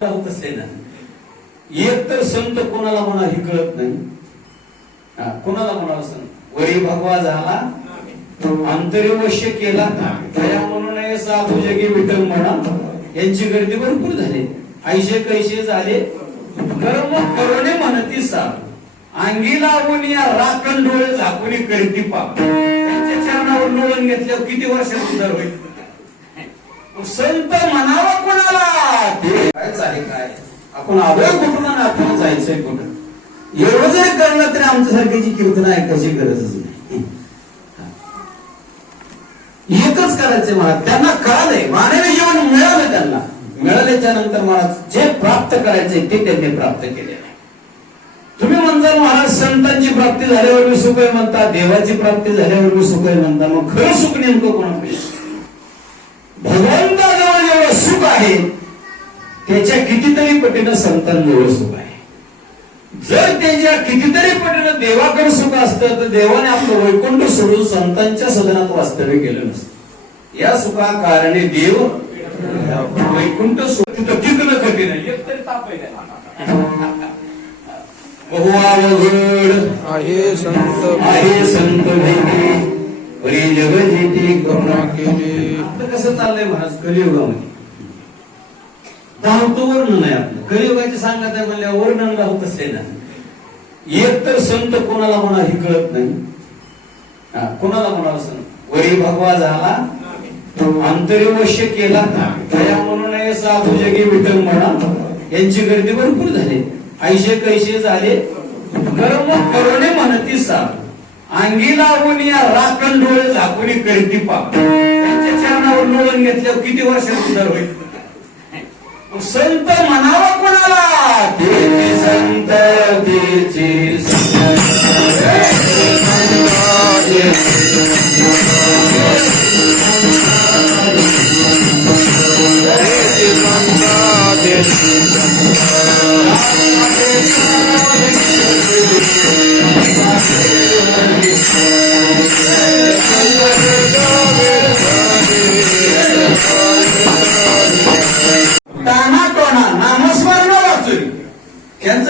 होत असले ना. एक तर संत कोणाला म्हणा हे कळत नाही. कोणाला म्हणावं संत वरी भगवा झाला. अंतर्वश्य केला. दया म्हणून साधू जगे विठ्ठल म्हणा. यांची गर्दी भरपूर झाली. ऐशे कैसे झाले. कर्म करुणे म्हणती साधू. अंगी लावून या राखण डोळे झाकून करती पाप. त्यांच्या चरणावर लोळून घेतल्यावर किती वर्षात सुधार होईल? संत म्हणावा कोणाला? ते काय चालेल काय? आपण आलोय कुठून आणि आपल्याला जायचंय कुठं? एवढं जरी कळलं तरी आमच्यासारख्याची कीर्तन ऐकायची गरजच नाही. एकच करायचंय महाराज त्यांना कळालंय. मानवी जीवन मिळालं त्यांना. मिळाल्याच्या नंतर महाराज जे प्राप्त करायचे ते त्यांनी प्राप्त केले आहे. तुम्ही म्हणता महाराज संतांची प्राप्ती झाल्यावर मी सुख आहे म्हणता देवाची प्राप्ती झाल्यावर मी सुख आहे म्हणता. मग खरं सुख नेमकं कोणाकडे भगवंताजवळ जेवढं सुख आहे त्याच्या कितीतरी पटीनं संतांजवळ सुख आहे. जर त्याच्या कितीतरी पटीनं देवाकडे सुख असतं तर देवाने आपलं वैकुंठ सोडून संतांच्या सदनात वास्तव्य केलं नसतं. या सुखा कारणे देव वैकुंठ सुख तिथं कठीण आहे एक तरी ताप आहे संत आहे संत भेटी परी जग जेथे करुणा केली. आपलं कसं चाललंय महाराज? कलियुगामध्ये. धावतो वर्णन आहे आपलं. कलियुगाची सांगत आहे म्हणल्या वर्णन राहत असले ना. एक तर संत कोणाला म्हणा हे कळत नाही. कोणाला म्हणावं संत वरी भगवा झाला अंतर्वश्य केला. दया म्हणून साधू जगी विठ्ठल म्हणा यांची गर्दी भरपूर झाली. ऐशे कैसे झाले? कर्म करुणे म्हणती साधू. अंगी लावून या राखण डोळे झाकून गर्दी पाप त्यांच्या चरणावर लोळून घेतल्यावर किती वर्षात सुधार होईल? संत म्हणावं कोणाला?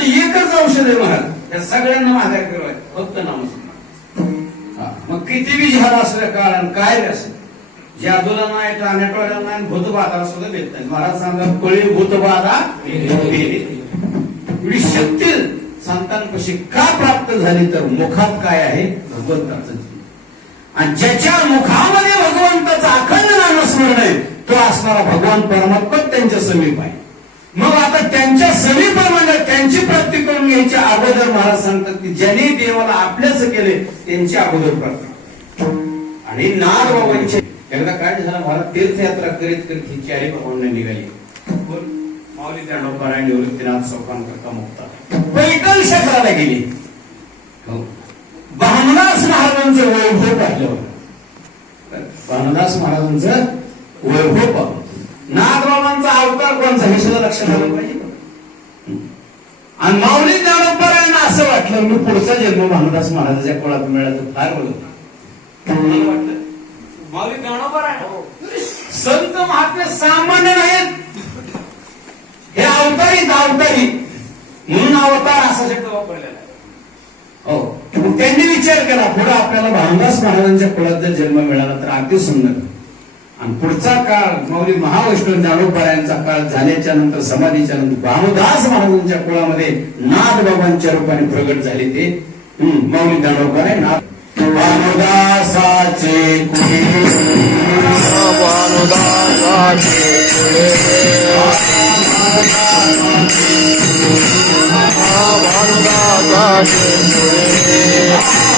त्याचं एकच औषध आहे महाराज. या सगळ्यांना महागाय करावं फक्त नामस्मरण मग किती बी झालं असलं कारण काय असेल. जादूला नाही टाण्याटोळ्याला नाही भूतबाधा सुद्धा देत नाही. महाराज सांगा पळी भूतबाधा एवढी शक्ती संतांपाशी का प्राप्त झाली तर मुखात काय आहे? भगवंताचं आणि ज्याच्या मुखामध्ये भगवंताचं अखंड नामस्मरण आहे तो असणारा भगवान परमात्मा त्यांच्या समीप आहे. मग आता त्यांच्या समीप्रमाणे त्यांची प्राप्ती करून घ्यायच्या अगोदर महाराज सांगतात की ज्यांनी देवाला आपल्याच केले त्यांची अगोदर प्राप्ती. आणि नाग बाबांचे. एकदा काय झालं महाराज तीर्थयात्रा करीत करीत हिची आई बाबांना निघाली. माऊली माऊली दांडोबाराय निवृत्तीनाथ सोपान करता मुक्ता. पैठण क्षेत्राला गेली. हो. भामदास महाराजांचं वैभव पाहिलं. भामदास महाराजांचं वैभव पाहिलं. नागबाबांचा अवतार कोणचा हे सुद्धा लक्षात आलं पाहिजे. आणि माऊली ज्ञानोबरायांना असं वाटलं मी पुढचा जन्म भानुदास महाराजाच्या कुळात मिळाला तर फार बोलत वाटलं माऊली ज्ञानोबराय हो. संत महात्मे सामान्य नाहीत. हे अवतारी दावतारी म्हणून अवतार असा शब्द वापरलेला हो. त्यांनी विचार केला पुढे आपल्याला भानुदास महाराजांच्या कुळात जर जन्म मिळाला तर अगदी सुंदर. आणि पुढचा काळ मौली महावैष्णव ज्ञानोबरायांचा काळ झाल्याच्यानंतर समाधीच्या नंतर भानुदास महाराजांच्या कुळामध्ये नाथ बाबांच्या रूपाने प्रगट झाले ते. मौली माऊली ज्ञानोबराय नाथ भानुदासाचे कुळे भानुदासाचे कुळे.